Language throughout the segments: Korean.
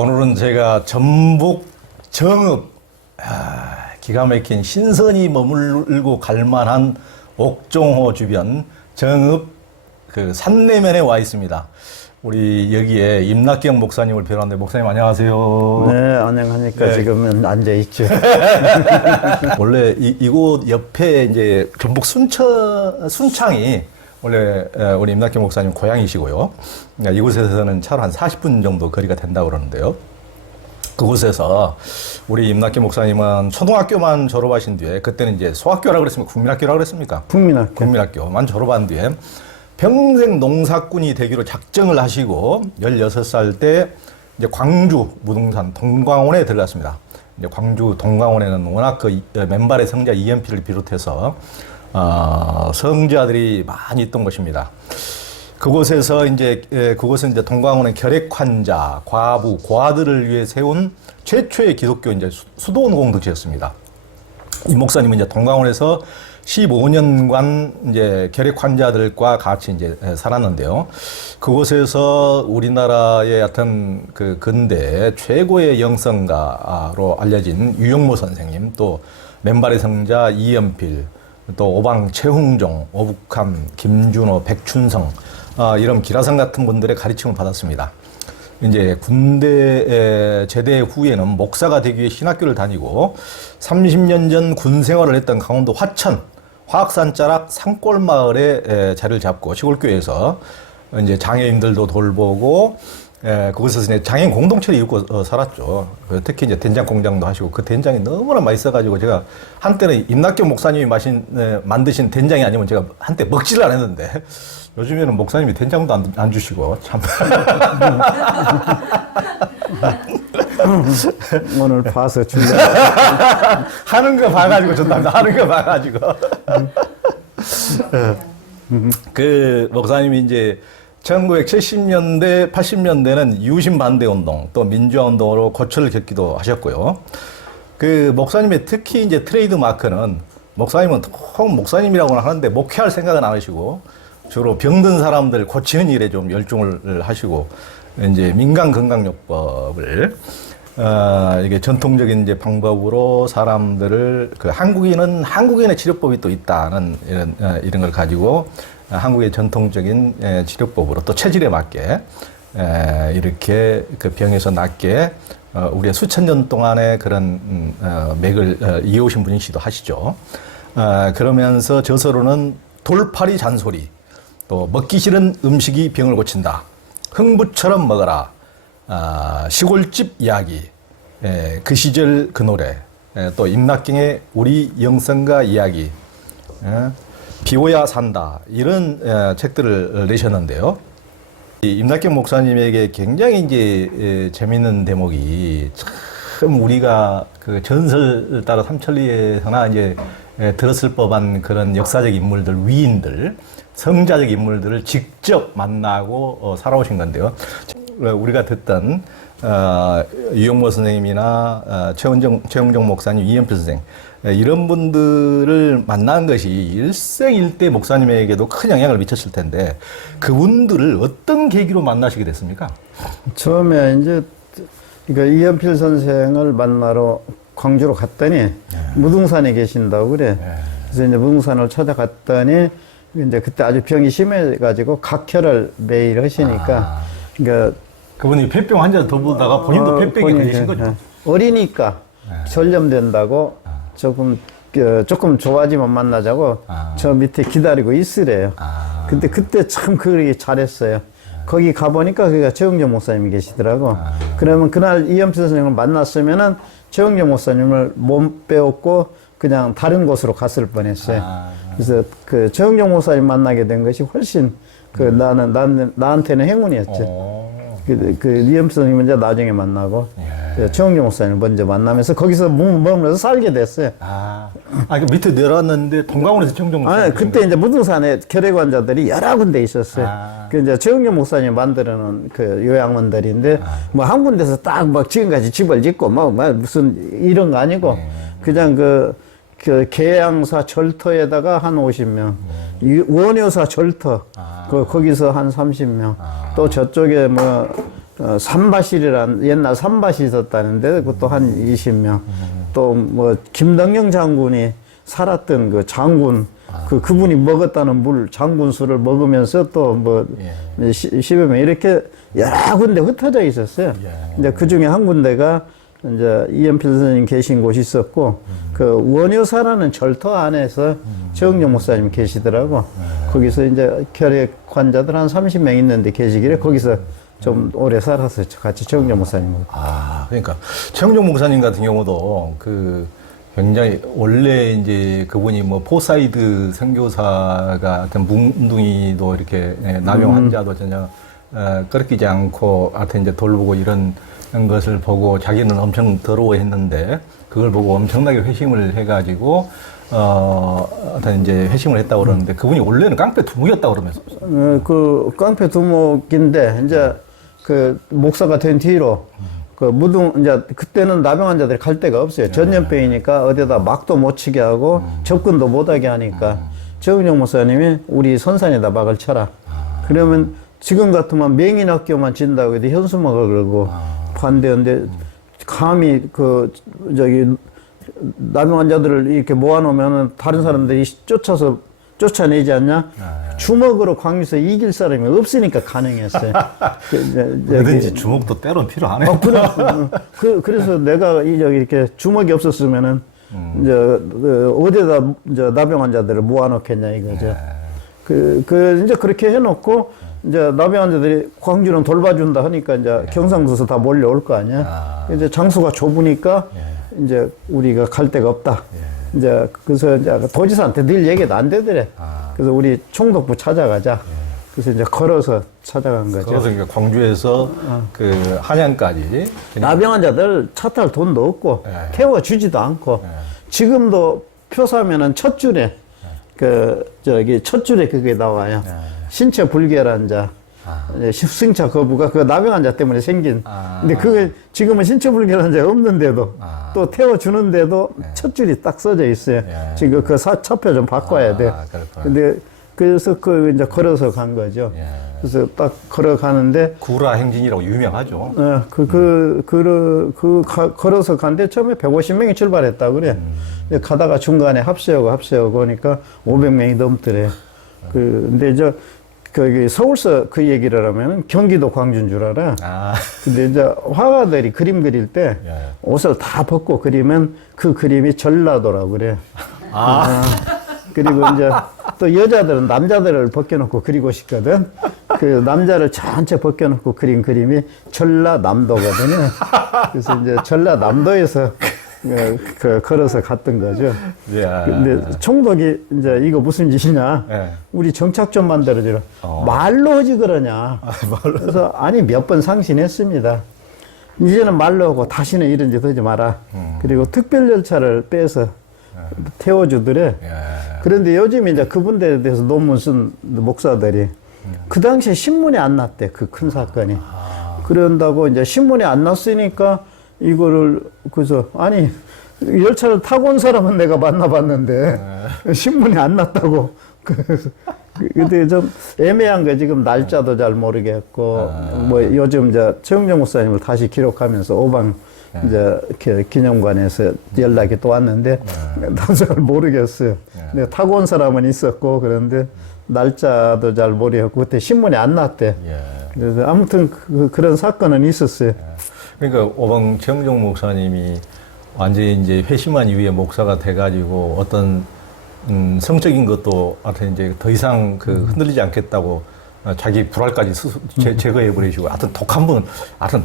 오늘은 제가 전북 정읍 기가 막힌 신선이 머물고 갈 만한 옥종호 주변 정읍 그 산내면에 와 있습니다. 우리 여기에 임낙경 목사님을 뵈러왔는데 목사님 안녕하세요. 네, 안녕하니까 네. 지금은 앉아 있죠. 원래 이곳 옆에 이제 전북 순창이 원래 우리 임낙경 목사님 고향이시고요. 그러니까 이곳에서는 차로 한 40분 정도 거리가 된다고 그러는데요. 그곳에서 우리 임낙경 목사님은 초등학교만 졸업하신 뒤에 그때는 이제 소학교라고 그랬습니까? 국민학교라고 그랬습니까? 국민학교. 국민학교만 졸업한 뒤에 평생 농사꾼이 되기로 작정을 하시고 16살 때 이제 광주 무등산 동광원에 들어갔습니다. 이제 광주 동광원에는 워낙 그 맨발의 성자 이연필을 비롯해서 성자들이 많이 있던 곳입니다. 그곳은 이제 동광원의 결핵 환자, 과부, 고아들을 위해 세운 최초의 기독교 이제 수도원 공동체였습니다. 이 목사님은 이제 동광원에서 15년간 이제 결핵 환자들과 같이 이제 살았는데요. 그곳에서 우리나라의 하여튼 그 근대 최고의 영성가로 알려진 유영모 선생님, 또 맨발의 성자 이연필, 또 오방 최흥종, 오북함, 김준호, 백춘성, 이런 기라성 같은 분들의 가르침을 받았습니다. 이제 군대 제대 후에는 목사가 되기 위해 신학교를 다니고 30년 전 군 생활을 했던 강원도 화천 화학산 자락 산골마을에 자리를 잡고 시골교회에서 이제 장애인들도 돌보고 그곳에서 이제 장애인 공동체를 이루고 살았죠. 특히 이제 된장 공장도 하시고 그 된장이 너무나 맛있어가지고 제가 한때는 임낙경 목사님이 만드신 된장이 아니면 제가 한때 먹지를 않았는데 요즘에는 목사님이 된장도 안 주시고 참. 오늘 봐서 줄래. 하는 거 봐가지고 전답니다. 하는 거 봐가지고. 그 목사님이 이제 1970년대, 80년대는 유신 반대 운동, 또 민주화 운동으로 고초를 겪기도 하셨고요. 그 목사님의 특히 이제 트레이드 마크는 목사님은 통 목사님이라고는 하는데 목회할 생각은 안 하시고 주로 병든 사람들 고치는 일에 좀 열중을 하시고 이제 민간건강요법을 이게 전통적인 이제 방법으로 사람들을 그 한국인의 치료법이 또 있다는 이런 걸 가지고 한국의 전통적인 치료법으로 또 체질에 맞게 이렇게 그 병에서 낫게 우리의 수천 년 동안의 그런 맥을 이어오신 분이시도 하시죠. 그러면서 저서로는 돌팔이 잔소리, 또 먹기 싫은 음식이 병을 고친다, 흥부처럼 먹어라, 시골집 이야기, 그 시절 그 노래, 또 임낙경의 우리 영성가 이야기, 비오야 산다, 이런 책들을 내셨는데요. 임낙경 목사님에게 굉장히 이제 재밌는 대목이 참 우리가 그 전설 따라 삼천리에서나 이제 들었을 법한 그런 역사적 인물들, 위인들, 성자적 인물들을 직접 만나고 살아오신 건데요. 우리가 듣던 유영모 선생님이나 최흥종 목사님, 이연필 선생, 이런 분들을 만난 것이 일생일대 목사님에게도 큰 영향을 미쳤을 텐데 그분들을 어떤 계기로 만나시게 됐습니까? 처음에 이제 그러니까 이연필 선생을 만나러 광주로 갔더니 무등산에 계신다고 그래. 그래서 이제 무등산을 찾아갔더니 이제 그때 아주 병이 심해가지고 각혈을 매일 하시니까 그러니까 그분이 폐병 환자 더 보다가 본인도 폐병이 걸리신 거죠. 어리니까 전염된다고 조금 좋아지면 만나자고 저 밑에 기다리고 있으래요. 근데 그때 참 그러기 잘했어요. 거기 가보니까 거기가 최흥정 목사님이 계시더라고. 그러면 그날 이연필 선생님을 만났으면은 최흥정 목사님을 못 배웠고 그냥 다른 곳으로 갔을 뻔했어요. 그래서 그 최흥정 목사님 만나게 된 것이 훨씬 나한테는 행운이었죠. 그 이연필 선생님은 이제 나중에 만나고 최흥정 목사님을 먼저 만나면서 거기서 머물면서 살게 됐어요. 그 밑에 내려왔는데 동강원에서 최흥정 목사님. 아니, 그때 이제 무등산에 결핵 환자들이 여러 군데 있었어요. 그 이제 최흥정 목사님 만들어놓은 그 요양원들인데 뭐 한 군데서 딱 막 지금까지 집을 짓고 뭐 무슨 이런 거 아니고 그냥 그 계양사 절터에다가 한 50명, 원효사 절터, 거기서 한 30명, 또 저쪽에 뭐 삼바실이란 옛날 삼바시 있었다는데 그것도 한 20명. 또 뭐 김덕영 장군이 살았던 그 장군 그분이 먹었다는 물 장군 술을 먹으면서 또 뭐 10여 명 이렇게 여러 군데 흩어져 있었어요. 근데 그 중에 한 군데가 이제 이연필 선생님 계신 곳이 있었고 그 원효사라는 절터 안에서 최응종 목사님 계시더라고. 거기서 이제 결핵 환자들 한 30명 있는데 계시길래 거기서 좀 오래 살았어요. 같이 최응종 목사님하고. 아, 그러니까 최응종 목사님 같은 경우도 그 굉장히 원래 이제 그분이 뭐 포사이드 선교사가 하여튼 뭉둥이도 이렇게 남용 환자도 전혀 끓이지 않고 하여튼 이제 돌보고 이런 것을 보고 자기는 엄청 더러워했는데 그걸 보고 엄청나게 회심을 해가지고 하여튼 이제 회심을 했다고 그러는데 그분이 원래는 깡패 두목이었다고 그러면서. 그 깡패 두목인데 이제 그 목사가 된 뒤로 그 무등 이제 그때는 나병 환자들이 갈 데가 없어요. 전염병이니까 어디다 막도 못 치게 하고 접근도 못 하게 하니까 최은영 목사님이 우리 선산에다 막을 쳐라. 그러면 지금 같으면 맹인학교만 진다고 해도 현수막을 걸고 반대하는데 감히 그 저기 나병 환자들을 이렇게 모아놓으면 다른 사람들이 쫓아내지 않냐? 주먹으로 광주에서 이길 사람이 없으니까 가능했어요. 뭐든지 주먹도 때론 필요하네요. 그래서 내가 이렇게 주먹이 없었으면은 이제 어디다 이제 나병 환자들을 모아놓겠냐 이거죠. 이제 그렇게 해놓고 이제 나병 환자들이 광주는 돌봐준다 하니까 이제 경상도에서 다 몰려올 거 아니야. 이제 장소가 좁으니까 이제 우리가 갈 데가 없다. 이제 그래서 이제 도지사한테 늘 얘기도 안 되더래. 그래서 우리 총독부 찾아가자. 그래서 이제 걸어서 찾아간 거죠. 그래서 그러니까 광주에서 그 한양까지 나병 환자들 차 탈 돈도 없고 태워주지도 않고 지금도 표 사면은 첫 줄에 첫 줄에 그게 나와요. 신체 불결한 자, 승차 거부가 그 나병 환자 때문에 생긴. 근데 그게 지금은 신체 불결한 자 없는데도 또 태워주는데도 첫 줄이 딱 써져 있어요. 지금 그 차표 좀 바꿔야 돼. 근데 그래서 이제 걸어서 간 거죠. 그래서 딱 걸어가는데 구라 행진이라고 유명하죠. 걸어서 간데 처음에 150명이 출발했다 그래. 가다가 중간에 합세하고 하니까 500명이 넘더래. 근데 거기 서울서 그 얘기를 하면 경기도 광주인 줄 알아. 근데 이제 화가들이 그림 그릴 때 옷을 다 벗고 그리면 그 그림이 전라도라고 그래. 그리고 이제 또 여자들은 남자들을 벗겨놓고 그리고 싶거든. 그 남자를 전체 벗겨놓고 그린 그림이 전라남도거든요. 그래서 이제 전라남도에서 걸어서 갔던 거죠. 근데 총독이 이제 이거 무슨 짓이냐. 우리 정착 좀 만들어주라. 말로 하지 그러냐. 그래서 아니 몇 번 상신했습니다. 이제는 말로 하고 다시는 이런 짓 하지 마라. 그리고 특별 열차를 빼서 태워주더래. 그런데 요즘 이제 그분들에 대해서 논문 쓴 목사들이 그 당시에 신문에 안 났대. 그 큰 사건이. 그런다고 이제 신문에 안 났으니까 이거를 그래서 아니 열차를 타고 온 사람은 내가 만나봤는데 신문에 안 났다고. 근데 좀 애매한 거 지금 날짜도 잘 모르겠고 뭐 요즘 이제 최응종 목사님을 다시 기록하면서 오방 이제 기념관에서 연락이 또 왔는데 나도 잘 모르겠어요. 근데 타고 온 사람은 있었고 그런데 날짜도 잘 모르겠고 그때 신문에 안 났대. 그래서 아무튼 그런 사건은 있었어요. 그러니까 오방 최응종 목사님이 완전히 이제 회심한 이후에 목사가 돼가지고 어떤 성적인 것도 하여튼 이제 더 이상 흔들리지 않겠다고 자기 불알까지 제거해 버리시고 하여튼 독한 분은 하여튼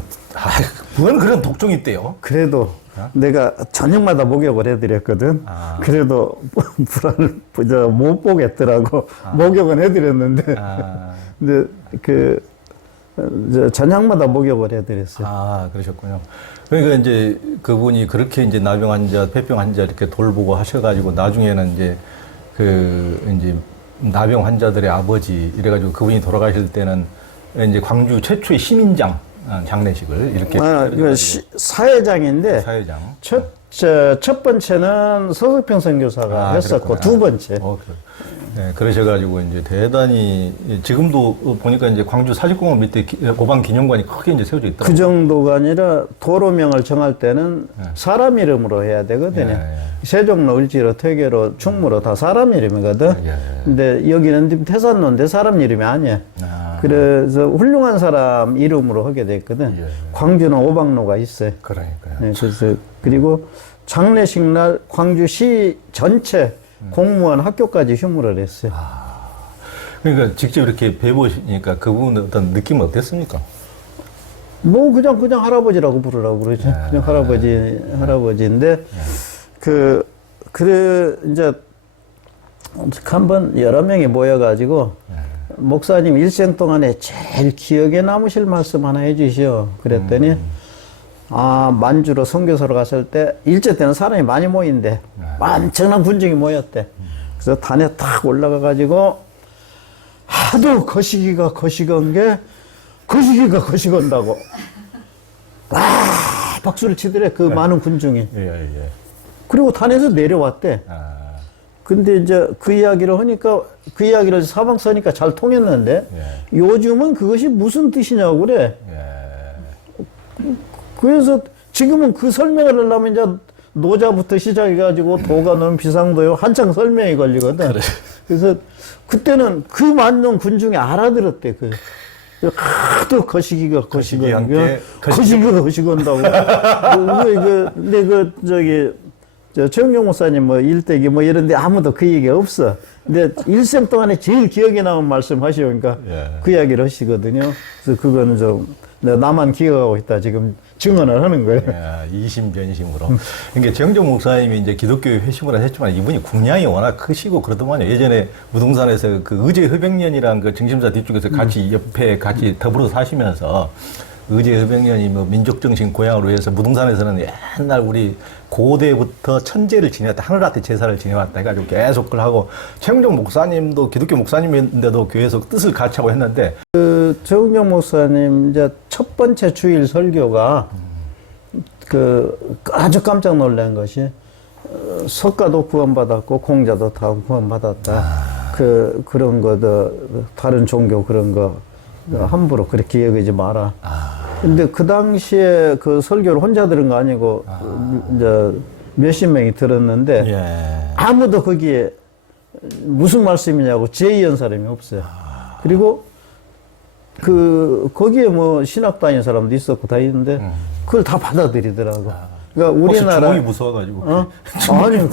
뭔 그런 독종이 있대요. 그래도 내가 저녁마다 목욕을 해드렸거든. 그래도 불알을 못 보겠더라고. 목욕은 해드렸는데 근데 저녁마다 목욕을 해드렸어요. 그러셨군요. 그러니까 이제 그분이 그렇게 이제 나병 환자, 폐병 환자 이렇게 돌보고 하셔가지고 나중에는 이제 이제 나병 환자들의 아버지 이래가지고 그분이 돌아가실 때는 이제 광주 최초의 시민장 장례식을 이렇게. 사회장인데. 사회장. 첫 번째는 서석평 선교사가 했었고, 그랬구나. 두 번째. 네, 그러셔가지고 이제 대단히 지금도 보니까 이제 광주 사직공원 밑에 오방 기념관이 크게 이제 세워져 있더라고요. 그 정도가 아니라 도로명을 정할 때는 사람 이름으로 해야 되거든요. 예, 예. 세종로, 을지로, 퇴계로, 충무로 다 사람 이름이거든. 예, 예. 근데 여기는 태산로인데 사람 이름이 아니야. 그래서 훌륭한 사람 이름으로 하게 됐거든. 예. 광주는 오방로가 있어요. 그러니까요. 네, 그래서 그리고 장례식 날 광주시 전체 공무원 학교까지 휴무를 했어요. 그러니까 직접 이렇게 뵈보시니까 그분 어떤 느낌은 어땠습니까? 뭐 그냥 할아버지라고 부르라고 그러죠. 그냥 할아버지인데 그래 이제 한번 여러 명이 모여가지고 목사님 일생 동안에 제일 기억에 남으실 말씀 하나 해주시오. 그랬더니 만주로 선교사로 갔을 때 일제 때는 사람이 많이 모인대. 엄청난 군중이 모였대. 그래서 단에 탁 올라가가지고 하도 거시기가 거시건 게 거시기가 거시건다고 박수를 치더래. 그 많은 군중이. 예. 그리고 단에서 내려왔대. 근데 이제 그 이야기를 하니까 그 이야기를 사방 서니까 잘 통했는데 요즘은 그것이 무슨 뜻이냐고 그래. 그래서 지금은 그 설명을 하려면 이제 노자부터 시작해가지고 도가 너는 비상도요 한창 설명이 걸리거든. 그래. 그래서 그때는 그 많은 군중이 알아들었대. 하도 거시기가 거시건 게 거시기가 거시건다고. 근데 최영경 목사님 뭐 일대기 뭐 이런데 아무도 그 얘기가 없어. 근데 일생 동안에 제일 기억에 남은 말씀 하시오니까 그 이야기를 하시거든요. 그래서 그거는 좀 나만 기억하고 있다 지금 증언을 하는 거예요. 이심전심으로. 그러니까 정정 목사님이 이제 기독교에 회심을 하셨지만 이분이 궁량이 워낙 크시고 그러더만요. 예전에 무등산에서 그 의제흡연년이라는 그 정심사 뒤쪽에서 같이 옆에 같이 더불어 사시면서 의제흡연년이 뭐 민족정신 고향으로 해서 무등산에서는 옛날 우리 고대부터 천제를 지내왔다, 하늘한테 제사를 지내왔다 해가지고 계속 그걸 하고 최영정 목사님도 기독교 목사님인데도 교회에서 뜻을 같이 하고 했는데 최영경 목사님 이제 첫 번째 주일 설교가 아주 깜짝 놀란 것이 석가도 구원받았고 공자도 다 구원받았다. 그런 거도 다른 종교 그런 거 함부로 그렇게 여기지 마라. 근데 그 당시에 그 설교를 혼자 들은 거 아니고 이제 몇십 명이 들었는데 아무도 거기에 무슨 말씀이냐고 제의한 사람이 없어요. 그리고 거기에 뭐 신학 다니는 사람도 있었고 다 있는데 그걸 다 받아들이더라고. 그러니까 우리나라 주먹이 무서워가지고. 아니요.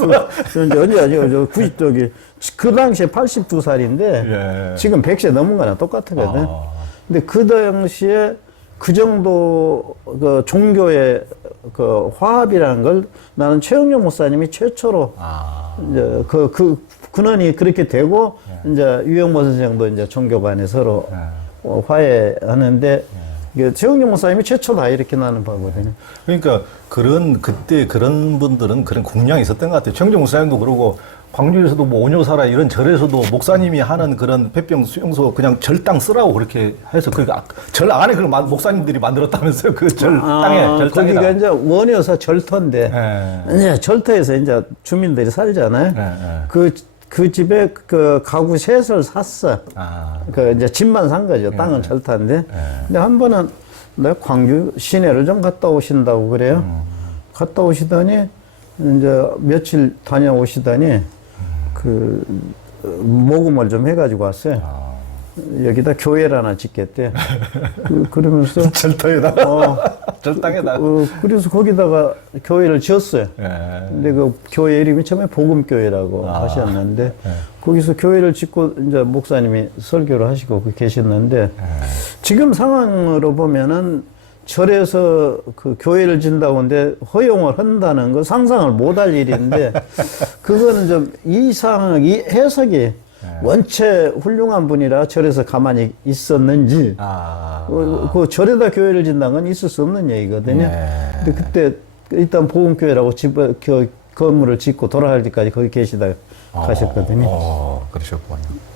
그 당시에 82살인데 지금 100세 넘은 거나 똑같거든. 근데 그 당시에 그 정도 그 종교의 그 화합이라는 걸 나는 최영경 목사님이 최초로 이제 근원이 그렇게 되고 이제 유영모 선생도 이제 종교간에 서로 화해하는데 최영경 목사님이 최초다 이렇게 나는 보거든요. 그러니까 그때 그런 분들은 그런 궁량이 있었던 것 같아요. 최영정 목사님도 그러고 광주에서도 뭐 오뇨사라 이런 절에서도 목사님이 하는 그런 폐병 수용소 그냥 절땅 쓰라고 그렇게 해서 절 안에 그런 목사님들이 만들었다면서요. 그 절 땅에 절땅에다. 거기가 이제 원효사 절터인데 이제 절터에서 이제 주민들이 살잖아요. 그 집에 그 가구 셋을 샀어. 이제 집만 산 거죠. 땅은 절터인데. 근데 한 번은 내가 광주 시내를 좀 갔다 오신다고 그래요. 갔다 오시더니 이제 며칠 다녀오시더니 모금을 좀 해가지고 왔어요. 여기다 교회를 하나 짓겠대. 그러면서 절터에다가 절땅에다가. 그래서 거기다가 교회를 지었어요. 근데 그 교회 이름이 처음에 복음교회라고 하셨는데 거기서 교회를 짓고 이제 목사님이 설교를 하시고 계셨는데 지금 상황으로 보면은 절에서 그 교회를 진다고 하는데 허용을 한다는 거 상상을 못할 일인데 그거는 좀 이 해석이 원체 훌륭한 분이라 절에서 가만히 있었는지 그 절에다 교회를 진다는 건 있을 수 없는 얘기거든요. 근데 그때 일단 보험교회라고 건물을 짓고 돌아갈 때까지 거기 계시다 가셨거든요. 그러셨군요.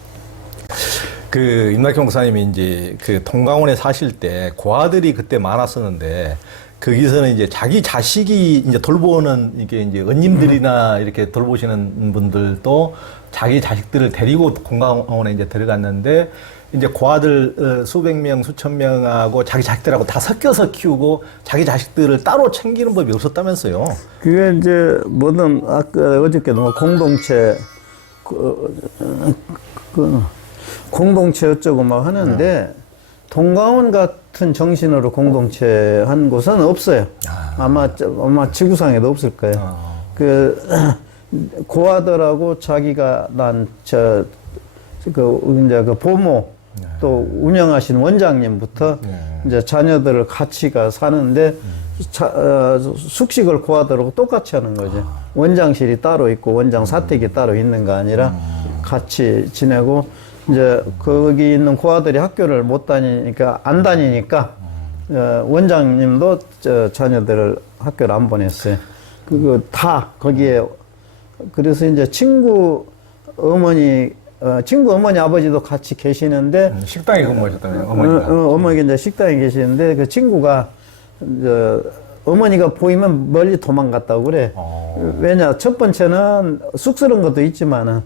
그 임낙현 목사님이 이제 그 통강원에 사실 때 고아들이 그때 많았었는데 거기서는 이제 자기 자식이 이제 돌보는 이게 이제 언님들이나 이렇게 돌보시는 분들도 자기 자식들을 데리고 건강원에 이제 들어갔는데 이제 고아들 수백 명, 수천 명하고 자기 자식들하고 다 섞여서 키우고 자기 자식들을 따로 챙기는 법이 없었다면서요. 그게 이제 뭐든 아까 어저께도 뭐 공동체 공동체 어쩌고 막 하는데 동강원 같은 정신으로 공동체 한 곳은 없어요. 아마 지구상에도 없을 거예요. 그 고아들하고 자기가 이제 그 보모 또 운영하시는 원장님부터 이제 자녀들을 같이 가 사는데 숙식을 고아들하고 똑같이 하는 거죠. 원장실이 따로 있고 원장 사택이 따로 있는 거 아니라 같이 지내고 이제 거기 있는 고아들이 학교를 못 다니니까 안 다니니까 원장님도 자녀들을 학교를 안 보냈어요. 그거 다 거기에 그래서 이제 친구 어머니 아버지도 같이 계시는데 식당에 근무하셨다면요, 어머니가. 어머니가 이제 식당에 계시는데 그 친구가 어머니가 보이면 멀리 도망갔다고 그래. 왜냐 첫 번째는 쑥스러운 것도 있지만은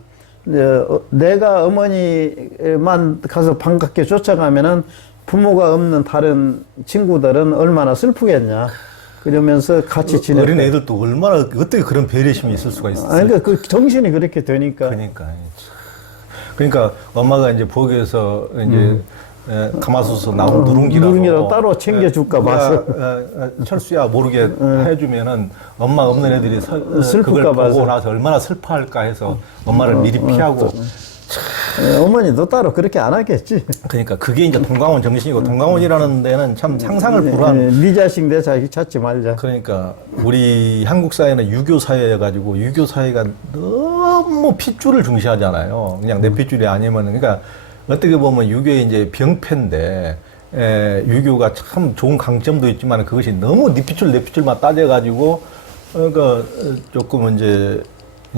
내가 어머니만 가서 반갑게 쫓아가면은 부모가 없는 다른 친구들은 얼마나 슬프겠냐. 그러면서 같이 지내. 어린 애들도 얼마나 어떻게 그런 배려심이 있을 수가 있어요. 아니 그러니까 그 정신이 그렇게 되니까. 그러니까 엄마가 이제 부엌에서 이제 가마솥에서 나온 누룽지라도 따로 챙겨줄까 봐서. 철수야 모르게 해주면은 엄마 없는 애들이 그걸 보고 나서 얼마나 슬퍼할까 해서 엄마를 미리 피하고. 어머니도 따로 그렇게 안 하겠지. 그러니까 그게 이제 동강원 정신이고 동강원이라는 데는 참 상상을 불허한. 네 자식 내 자식 찾지 말자. 그러니까 우리 한국 사회는 유교 사회여가지고 유교 사회가 너무 핏줄을 중시하잖아요. 그냥 내 핏줄이 아니면 그러니까 어떻게 보면 유교의 이제 병폐인데 유교가 참 좋은 강점도 있지만 그것이 너무 네 핏줄 내 핏줄만 따져가지고 그러니까 조금 이제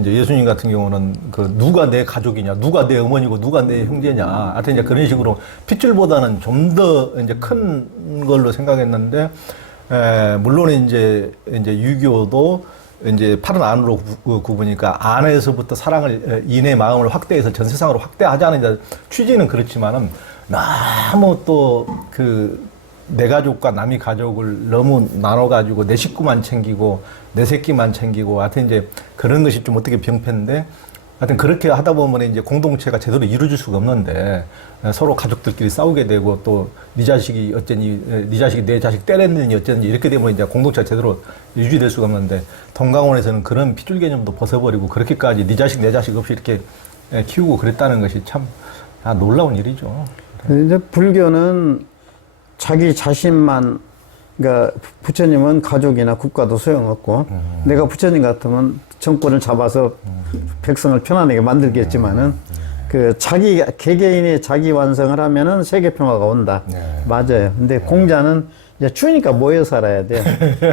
예수님 같은 경우는 그 누가 내 가족이냐, 누가 내 어머니고 누가 내 형제냐, 하여튼 이제 그런 식으로 핏줄보다는 좀 더 이제 큰 걸로 생각했는데 물론 이제 유교도 이제 팔은 안으로 굽으니까 안에서부터 사랑을 인의 마음을 확대해서 전 세상으로 확대하자는 이제 취지는 그렇지만은 너무 또 내 가족과 남의 가족을 너무 나눠가지고 내 식구만 챙기고 내 새끼만 챙기고 하여튼 이제 그런 것이 좀 어떻게 병폐인데 하여튼 그렇게 하다 보면 이제 공동체가 제대로 이루어질 수가 없는데 서로 가족들끼리 싸우게 되고 또 네 자식이 어쩌니 네 자식이 내 자식 때렸느니 어쩌니 이렇게 되면 이제 공동체가 제대로 유지될 수가 없는데 동강원에서는 그런 핏줄 개념도 벗어버리고 그렇게까지 네 자식 내 자식 없이 이렇게 키우고 그랬다는 것이 참 놀라운 일이죠. 이제 불교는 자기 자신만, 그러니까 부처님은 가족이나 국가도 소용없고, 내가 부처님 같으면 정권을 잡아서 백성을 편안하게 만들겠지만은, 그 자기, 개개인이 자기 완성을 하면은 세계 평화가 온다. 맞아요. 근데 공자는 이제 추우니까 모여 살아야 돼.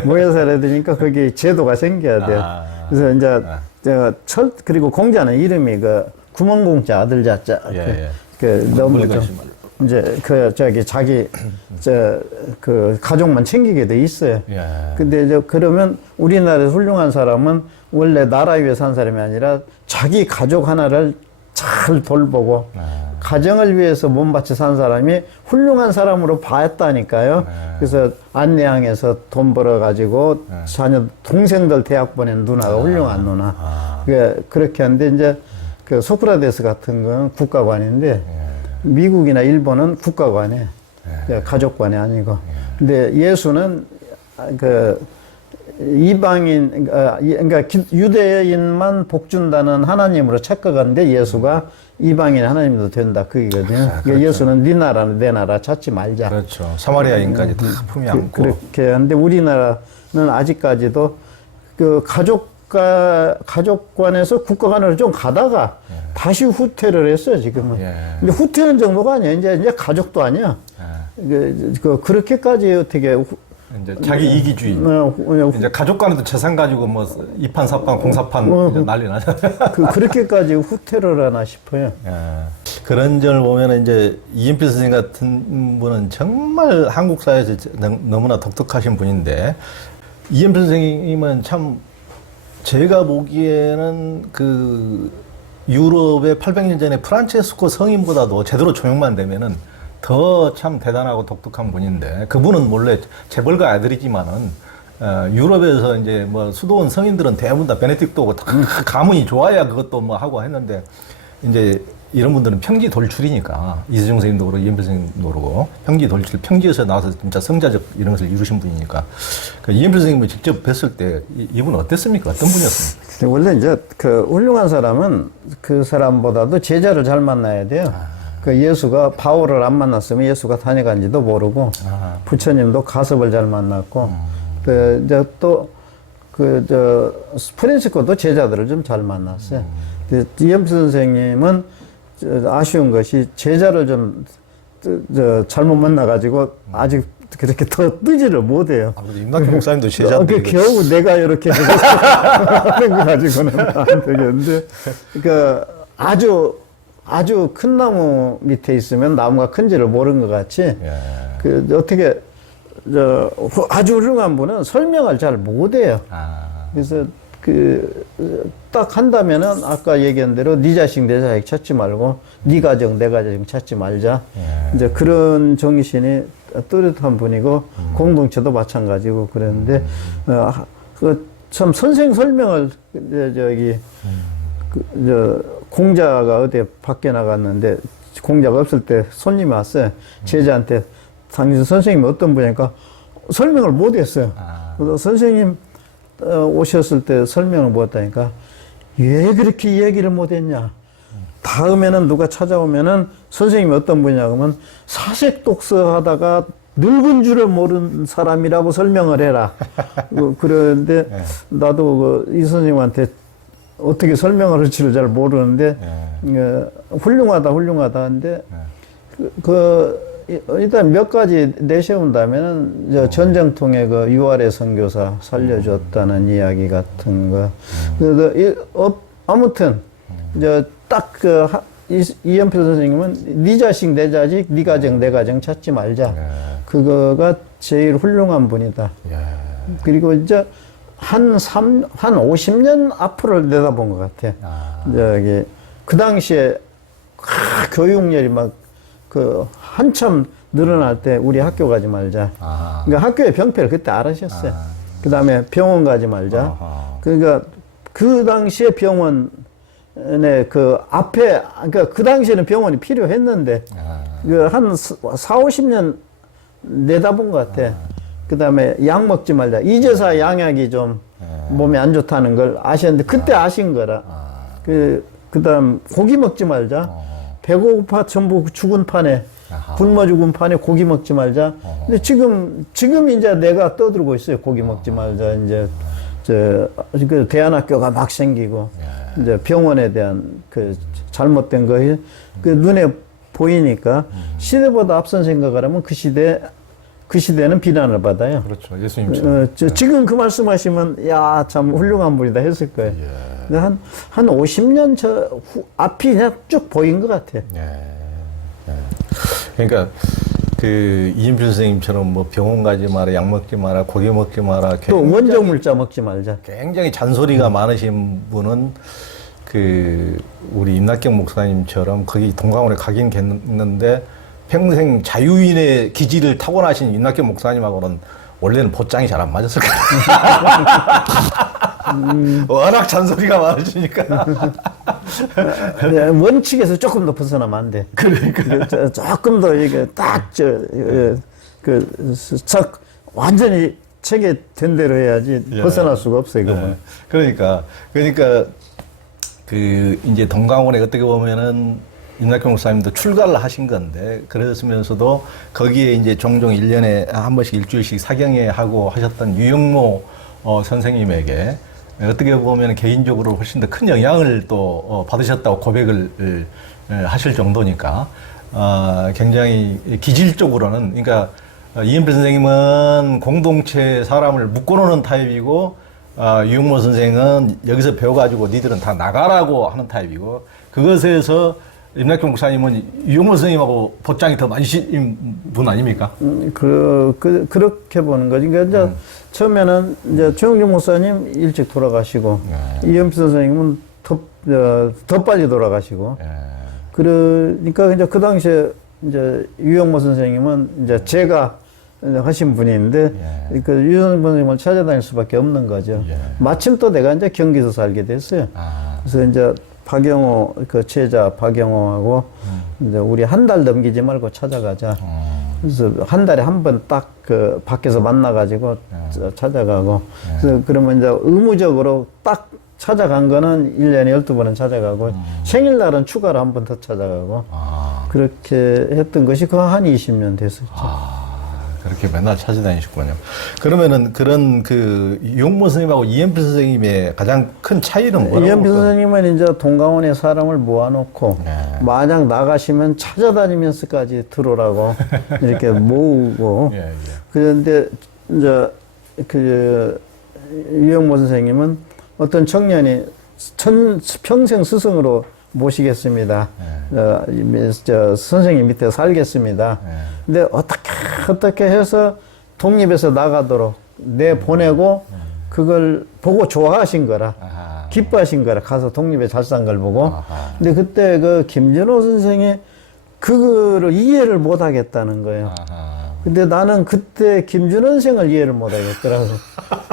모여 살아야 되니까 거기 제도가 생겨야 돼요. 그래서 이제, 그리고 공자는 이름이 구멍공자 아들 자자. 너무 좀. 이제 가족만 챙기게 돼 있어요. 근데 이제 그러면 우리나라에서 훌륭한 사람은 원래 나라 위에 산 사람이 아니라 자기 가족 하나를 잘 돌보고 가정을 위해서 몸바쳐 산 사람이 훌륭한 사람으로 봤다니까요. 그래서 안내양에서 돈 벌어가지고 자녀 동생들 대학 보낸 누나가 훌륭한 누나. 그렇게 하는데 이제 그 소크라테스 같은 건 국가관인데 미국이나 일본은 국가관에 가족관이 아니고. 근데 예수는 이방인, 그러니까 유대인만 복준다는 하나님으로 착각하는데 예수가 이방인 하나님도 된다. 그거거든요. 그렇죠. 예수는 네 나라, 내 나라 찾지 말자. 그렇죠. 사마리아인까지 다 품이 안고. 그렇게 하는데 우리나라는 아직까지도 가족관에서 국가관으로 좀 가다가 다시 후퇴를 했어요, 지금은. 근데 후퇴는 정도가 아니야. 이제 가족도 아니야. 그렇게까지 어떻게. 이제 자기 이기주의. 이제 가족간에도 재산 가지고 뭐 이판, 사판, 공사판 난리 나잖아요. 그렇게까지 후퇴를 하나 싶어요. 그런 점을 보면 이제 이인필 선생님 같은 분은 정말 한국 사회에서 너무나 독특하신 분인데, 이인필 선생님은 참 제가 보기에는 그 유럽의 800년 전에 프란체스코 성인보다도 제대로 조명만 되면은 더 참 대단하고 독특한 분인데, 그분은 원래 재벌가 아들이지만은 유럽에서 이제 뭐 수도원 성인들은 대부분 다 베네딕토고 다 가문이 좋아야 그것도 뭐 하고 했는데, 이제 이런 분들은 평지 돌출이니까, 이수정 선생님도 그러고 이인필 선생님도 그러고 평지 돌출, 평지에서 나와서 진짜 성자적 이런 것을 이루신 분이니까, 그 이인필 선생님을 직접 뵀을 때 이분은 어땠습니까? 어떤 분이었습니까? 원래 이제 그 훌륭한 사람은 그 사람보다도 제자를 잘 만나야 돼요. 그 예수가 바울을 안 만났으면 예수가 다녀간지도 모르고, 부처님도 가섭을 잘 만났고, 그 이제 또 그 저 프란치스코도 제자들을 좀 잘 만났어요. 이인필 선생님은 아쉬운 것이 제자를 좀 잘못 만나가지고 아직 그렇게 더 뜨지를 못해요. 아무래도 임낙현 목사님도 제자인데. 겨우 내가 이렇게 하는 거 가지고는 안 되겠는데, 그러니까 아주 큰 나무 밑에 있으면 나무가 큰지를 모르는 것 같이, 예. 그 어떻게 아주 훌륭한 분은 설명을 잘 못해요. 그래서 딱 한다면은 아까 얘기한 대로 네 자식 내 자식 찾지 말고 네 가정 내 가정 찾지 말자. 예. 이제 그런 정신이 뚜렷한 분이고, 공동체도 마찬가지고 그랬는데, 참 선생 설명을 공자가 어디에 밖에 나갔는데, 공자가 없을 때 손님이 왔어요. 제자한테 당신 선생님이 어떤 분이니까 설명을 못 했어요. 그래서 선생님 오셨을 때 설명을 못 했다니까, 왜 그렇게 얘기를 못 했냐. 다음에는 누가 찾아오면은 선생님이 어떤 분이냐 그러면 사색 독서하다가 늙은 줄을 모르는 사람이라고 설명을 해라. 그런데 나도 이 선생님한테 어떻게 설명을 할지를 잘 모르는데, 훌륭하다 하는데, 일단 몇 가지 내세운다면은, 전쟁통에 그 유아래 선교사 살려줬다는 이야기 같은 거. 그래서, 아무튼, 딱 이연필 선생님은 네 자식 내 자식, 네 가정 내 가정 찾지 말자. 그거가 제일 훌륭한 분이다. 그리고 이제 한 50년 앞으로를 내다본 것 같아. 그 당시에 교육열이 막 한참 늘어날 때 우리 학교 가지 말자. 그러니까 학교의 병폐를 그때 알으셨어요. 그 다음에 병원 가지 말자. 그러니까 그 당시에 병원에 그러니까 그 당시에는 병원이 필요했는데, 한 40-50년 내다본 것 같아. 그 다음에 약 먹지 말자. 이제서 양약이 좀 몸에 안 좋다는 걸 아셨는데, 그때 아신 거라. 그 다음 고기 먹지 말자. 배고파 전부 죽은 판에, 굶어 죽은 판에 고기 먹지 말자. 근데 지금 이제 내가 떠들고 있어요. 고기 먹지 말자. 이제, 그 대안학교가 막 생기고, 이제 병원에 대한 그 잘못된 거에 그 눈에 보이니까, 시대보다 앞선 생각을 하면 그 시대는 비난을 받아요. 그렇죠. 예수님처럼. 지금 그 말씀하시면, 야, 참 훌륭한 분이다 했을 거예요. 근데 한 50년 앞이 그냥 쭉 보인 것 같아요. 그러니까, 이인필 선생님처럼 뭐 병원 가지 마라, 약 먹지 마라, 고기 먹지 마라. 또 원적물자 먹지 말자. 굉장히 잔소리가 많으신 분은 우리 임낙경 목사님처럼 거기 동강원에 가긴 했는데, 평생 자유인의 기질을 타고나신 임낙경 목사님하고는 원래는 보장이 잘 안 맞았을 거예요. 워낙 잔소리가 많으시니까. 원칙에서 조금 더 벗어나면 안 돼. 그러니까. 조금 더 이게 완전히 체계 된 대로 해야지 벗어날 수가 없어요, 그건. 그러니까, 이제 동강원에 어떻게 보면은 임낙경 목사님도 출가를 하신 건데, 그랬으면서도 거기에 이제 종종 1년에 한 번씩 일주일씩 사경회하고 하셨던 유영모 선생님에게 어떻게 보면 개인적으로 훨씬 더 큰 영향을 또 받으셨다고 고백을 하실 정도니까, 굉장히 기질적으로는, 그러니까 이인필 선생님은 공동체 사람을 묶어놓는 타입이고, 유영모 선생은 여기서 배워가지고 니들은 다 나가라고 하는 타입이고, 그것에서 임낙경 목사님은 유영모 선생님하고 복장이 더 많으신 분 아닙니까? 그렇게 보는 거지. 그러니까 이제 처음에는 이제 최영준 목사님 일찍 돌아가시고, 이현필 선생님은 더 빨리 돌아가시고, 그러니까 이제 그 당시에 이제 유영모 선생님은 이제 제가 하신 분인데, 그 유영모 선생님을 찾아다닐 수밖에 없는 거죠. 마침 또 내가 이제 경기도 살게 됐어요. 그래서 이제 박영호, 그 제자 박영호하고 이제 우리 한 달 넘기지 말고 찾아가자. 그래서 한 달에 한 번 딱 그 밖에서 만나가지고 찾아가고. 그래서 그러면 이제 의무적으로 딱 찾아간 거는 1년에 12번은 찾아가고, 생일날은 추가로 한 번 더 찾아가고, 그렇게 했던 것이 그 한 20년 됐었죠. 그렇게 맨날 찾아다니셨군요. 그러면은 그런 그 유영모 선생님하고 이현필 선생님의 가장 큰 차이는 뭐라고? 이현필 선생님은 이제 동강원에 사람을 모아놓고 만약 나가시면 찾아다니면서까지 들어오라고 이렇게 모으고 그런데 이제 그 유영모 선생님은 어떤 청년이 평생 스승으로 모시겠습니다. 저 선생님 밑에 살겠습니다. 근데 어떻게 해서 독립해서 나가도록 내보내고 그걸 보고 좋아하신 거라, 기뻐하신 거라, 가서 독립에 잘 산 걸 보고. 근데 그때 그 김준호 선생이 그거를 이해를 못 하겠다는 거예요. 근데 나는 그때 김준호 선생을 이해를 못 하겠더라고.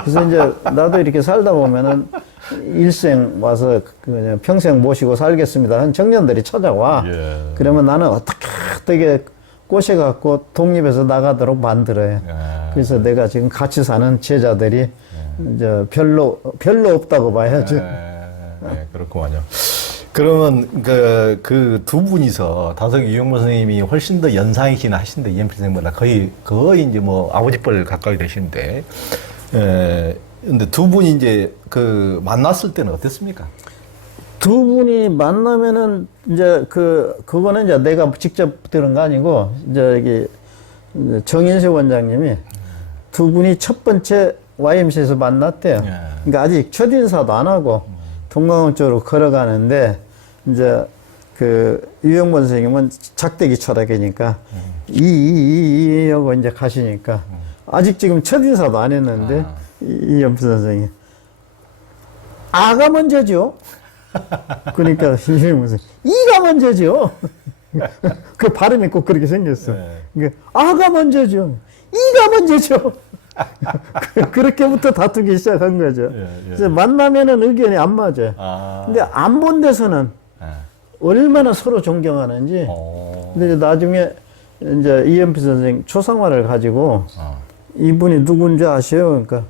그래서 이제 나도 이렇게 살다 보면은 일생 와서 그냥 평생 모시고 살겠습니다 한 청년들이 찾아와. 그러면 나는 어떻게 꼬셔갖고 독립해서 나가도록 만들어요. 그래서 내가 지금 같이 사는 제자들이 이제 별로 없다고 봐야죠. 그렇구만요. 그러면 그 두 분이서 다소 유영모 선생님이 훨씬 더 연상이긴 하신데 이현필 선생님보다 거의 이제 뭐 아버지뻘 가까이 되시는데, 근데 두 분이 이제 그 만났을 때는 어땠습니까? 두 분이 만나면은 이제 그거는 이제 내가 직접 들은 거 아니고 이제 여기 정인세 원장님이 두 분이 첫 번째 YMCA에서 만났대요. 그러니까 아직 첫인사도 안 하고 동강원 쪽으로 걸어가는데 이제 그 유영모 선생님은 작대기 철학이니까 이 하고 이제 가시니까 아직 지금 첫인사도 안 했는데 이현필 선생이 아가 먼저죠. 그러니까 유영모 선생이 이가 먼저죠. 그 발음이 꼭 그렇게 생겼어. 그러니까 아가 먼저죠. 이가 먼저죠. 그렇게부터 다투기 시작한 거죠. 그래서 만나면은 의견이 안 맞아요. 근데 안 본 데서는 얼마나 서로 존경하는지. 근데 이제 나중에 이제 이현필 선생 초상화를 가지고 이분이 누군지 아세요? 그러니까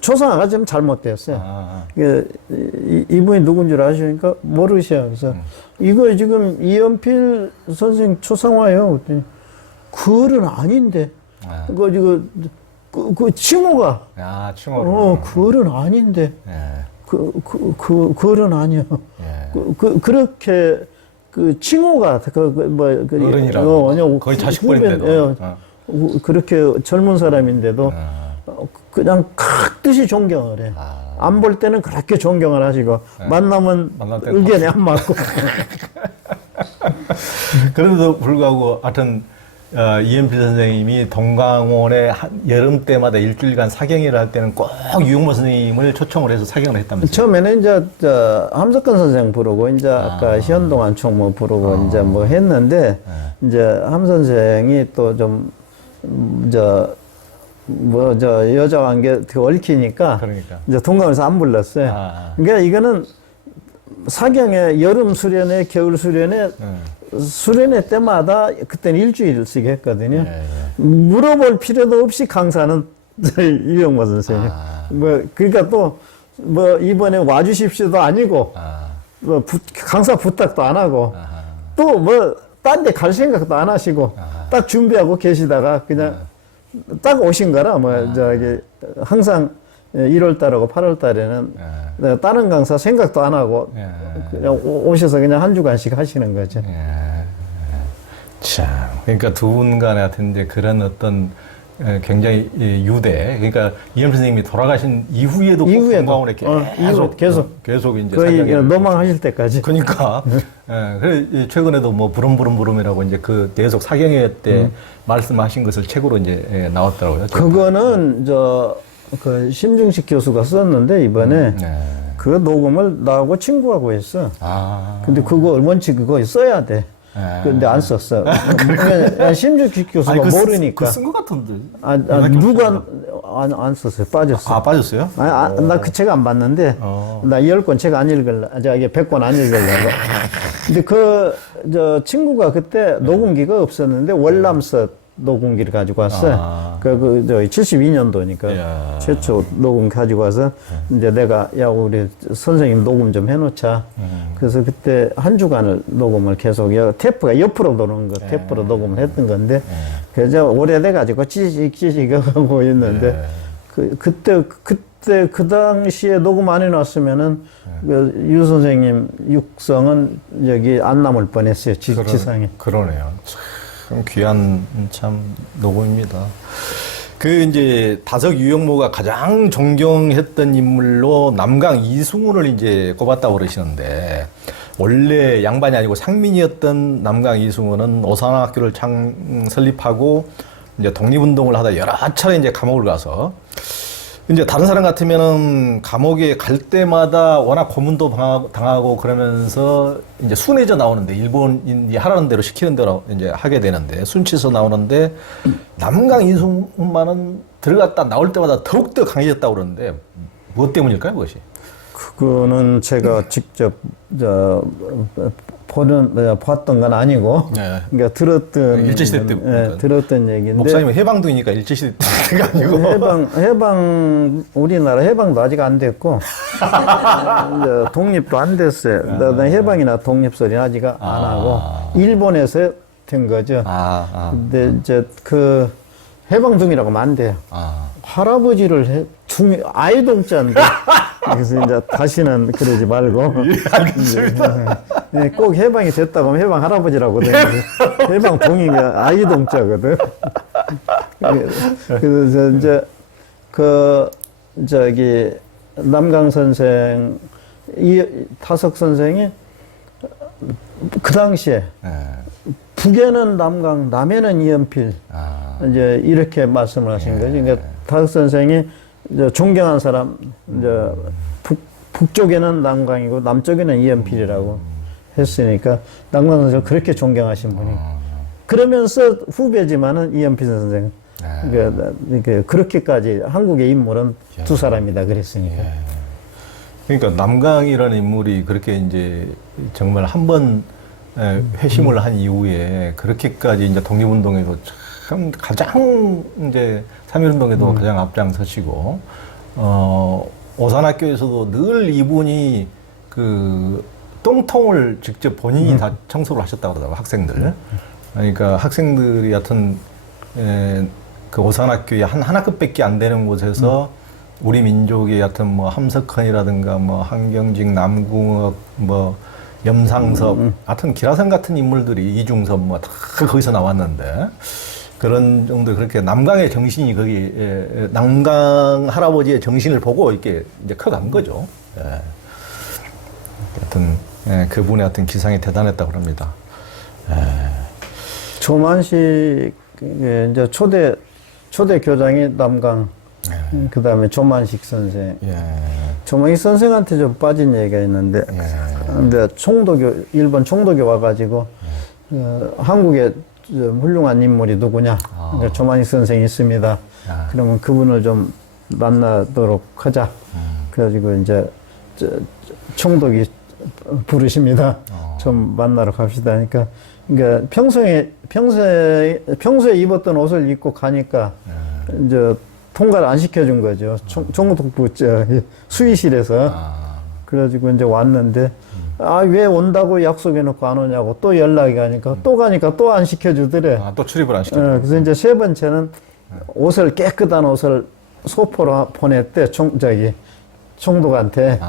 초상화가 좀 잘못됐어요. 이분이 누군지 아시니까 모르셔. 그래서 이거 지금 이현필 선생 초상화예요. 그랬더니 그건 아닌데. 그 칭호가. 칭호로. 그건 아닌데. 그건 아니야. 그렇게 칭호가 어른이라고. 거의 자식뻘인데도. 그렇게 젊은 사람인데도 그냥 크듯이 존경을 해. 안 볼 때는 그렇게 존경을 하시고 만나면 의견이 안 맞고. 그런데도 불구하고 하여튼 이현필 선생님이 동강원에 여름 때마다 일주일간 사경회를 할 때는 꼭 유영모 선생님을 초청을 해서 사경을 했다면서요? 처음에는 이제 함석근 선생 부르고 이제 아까 현동안 총무 부르고 이제 뭐 했는데 이제 함 선생이 또 좀 여자 관계 되게 얽히니까 이제 동강원에서 안 불렀어요. 그러니까 이거는 사경회 여름 수련회, 겨울 수련회 수련회 때마다 그때는 일주일씩 했거든요. 물어볼 필요도 없이 강사는 유영모 선생님. 그러니까 또 이번에 와주십시오도 아니고 강사 부탁도 안 하고 또 딴 데 갈 생각도 안 하시고 딱 준비하고 계시다가 그냥 딱 오신 거라 항상 1월달하고 8월달에는 다른 강사 생각도 안 하고 그냥 오셔서 그냥 한 주간씩 하시는 거죠. 참, 그러니까 두 분 간에 하여튼 이제 그런 어떤 굉장히 유대. 그러니까 이현 선생님이 돌아가신 이후에도 건강원에 계속 이제 거의 사경을 노망하실 때까지. 그러니까 그래 최근에도 뭐 부름부름부름이라고 이제 그 대속 사경회 때 말씀하신 것을 책으로 이제 나왔더라고요. 그거는 그 심중식 교수가 썼는데 이번에 그 녹음을 나하고 친구하고 했어. 근데 그거 원칙 그거 써야 돼. 근데 안 썼어. 심중식 교수가 모르니까. 쓴 것 같은데. 누가 안 썼어요. 빠졌어. 빠졌어요? 나 그 책 안 봤는데, 나 10권 책 안 읽을래. 이게 100권 안 읽으려고. 근데 친구가 그때 녹음기가 없었는데, 월남서 녹음기를 가지고 왔어요. 72년도니까. 최초 녹음 가지고 와서, 이제 내가, 야, 우리 선생님 녹음 좀 해놓자. 그래서 그때 한 주간을 녹음을 계속, 테이프가 옆으로 도는 거, 테이프로 녹음을 했던 건데, 그래서 오래돼가지고 찌직 하고 있는데, 그때 그 당시에 녹음 안 해놨으면은, 유 선생님 육성은 여기 안 남을 뻔했어요, 지상에. 그러네요. 참 귀한 참 녹음입니다. 이제 다석 유영모가 가장 존경했던 인물로 남강 이승훈을 이제 꼽았다고 그러시는데, 원래 양반이 아니고 상민이었던 남강 이승훈은 오산학교를 설립하고, 이제 독립운동을 하다 여러 차례 이제 감옥을 가서, 이제 다른 사람 같으면은 감옥에 갈 때마다 워낙 고문도 당하고 그러면서 이제 순회져 나오는데, 일본인이 하라는 대로 시키는 대로 이제 하게 되는데, 순치서 나오는데, 남강 이승훈만은 들어갔다 나올 때마다 더욱더 강해졌다고 그러는데, 무엇 때문일까요, 그것이? 그거는 제가 직접, 봤던 건 아니고, 그러니까 들었던. 일제시대 때. 들었던 얘기인데. 목사님은 해방도이니까 일제시대 때가 아니고. 우리나라 해방도 아직 안 됐고, 이제 독립도 안 됐어요. 나 해방이나 독립 소리는 아직 안 하고, 일본에서 된 거죠. 근데 이제 해방둥이라고 하면 안 돼요. 할아버지를 아이동자인데. 그래서 이제 다시는 그러지 말고. 알겠습니다. 꼭 해방이 됐다고 하면 해방 할아버지라고 되는데, 해방 동의가 아이동자거든. 그래서 이제, 남강 선생, 타석 선생이 그 당시에, 북에는 남강, 남에는 이연필, 이제 이렇게 말씀을 하신 거죠. 그러니까 타석 선생이 존경한 사람, 북쪽에는 남강이고 남쪽에는 이연필이라고 했으니까 남강 선생을 그렇게 존경하신 분이. 그러면서 후배지만은 이연필 선생. 그러니까 그렇게까지 한국의 인물은 두 사람이다 그랬으니까. 그러니까 남강이라는 인물이 그렇게 이제 정말 한번 회심을 한 이후에 그렇게까지 이제 독립운동에도 참 가장 이제 3.1운동에도 가장 앞장서시고, 오산학교에서도 늘 이분이 똥통을 직접 본인이 다 청소를 하셨다고 그러더라고요, 학생들. 그러니까 학생들이 하여튼, 그 오산학교에 한 학급밖에 안 되는 곳에서 우리 민족의 하여튼 뭐 함석헌이라든가 뭐 한경직, 남궁옥, 뭐 염상섭, 하여튼 기라성 같은 인물들이 이중섭 뭐 다 거기서 나왔는데, 그런 정도 그렇게 남강의 정신이 거기 남강 할아버지의 정신을 보고 이렇게 이제 커간 거죠. 하여튼 그분의 어떤 기상이 대단했다고 합니다. 조만식 이제 초대 교장이 남강, 그다음에 조만식 선생. 조만식 선생한테 좀 빠진 얘기가 있는데, 근데 일본 총독이 와가지고 한국에 훌륭한 인물이 누구냐? 그러니까 조만식 선생이 있습니다. 그러면 그분을 좀 만나도록 하자. 그래가지고 이제 총독이 부르십니다. 좀 만나러 갑시다. 그러니까 평소에 입었던 옷을 입고 가니까 이제 통과를 안 시켜준 거죠. 총독부 수의실에서. 그래가지고 이제 왔는데, 왜 온다고 약속해놓고 안 오냐고 또 연락이 가니까 또 안 시켜주더래. 또 출입을 안 시켜주더래. 그래서 이제 세 번째는 깨끗한 옷을 소포로 보냈대, 총독한테.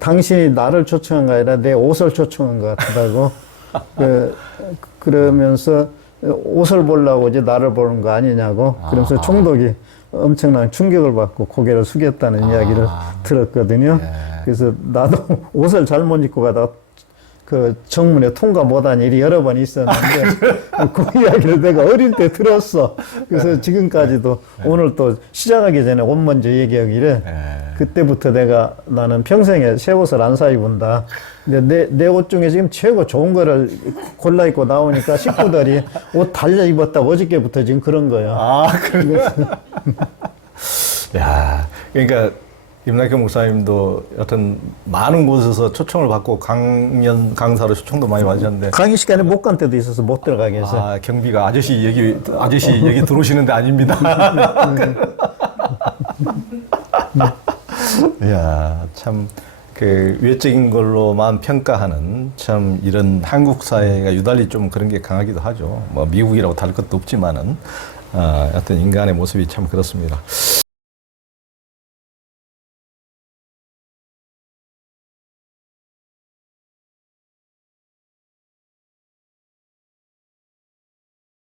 당신이 나를 초청한 거 아니라 내 옷을 초청한 것 같다고. 그러면서 옷을 보려고 이제 나를 보는 거 아니냐고. 그러면서 총독이 엄청난 충격을 받고 고개를 숙였다는 이야기를 들었거든요. 그래서 나도 옷을 잘못 입고 가다가 그 정문에 통과 못한 일이 여러 번 있었는데 그 이야기를 내가 어릴 때 들었어. 그래서 지금까지도 오늘 또 시작하기 전에 옷 먼저 얘기하기를 그때부터 나는 평생에 새 옷을 안 사 입은다. 근데 내 옷 중에 지금 최고 좋은 거를 골라 입고 나오니까 식구들이 옷 달려 입었다고 어저께부터 지금 그런 거예요. 야, 그러니까 임낙현 목사님도 여튼 많은 곳에서 초청을 받고 강사로 초청도 많이 받으셨는데 강의 시간에 못 간 때도 있어서 못 들어가게 해서. 경비가 아저씨 얘기 들어오시는데 아닙니다. 이야, 참, 외적인 걸로만 평가하는 참 이런 한국 사회가 유달리 좀 그런 게 강하기도 하죠. 뭐 미국이라고 다를 것도 없지만은, 여튼 인간의 모습이 참 그렇습니다.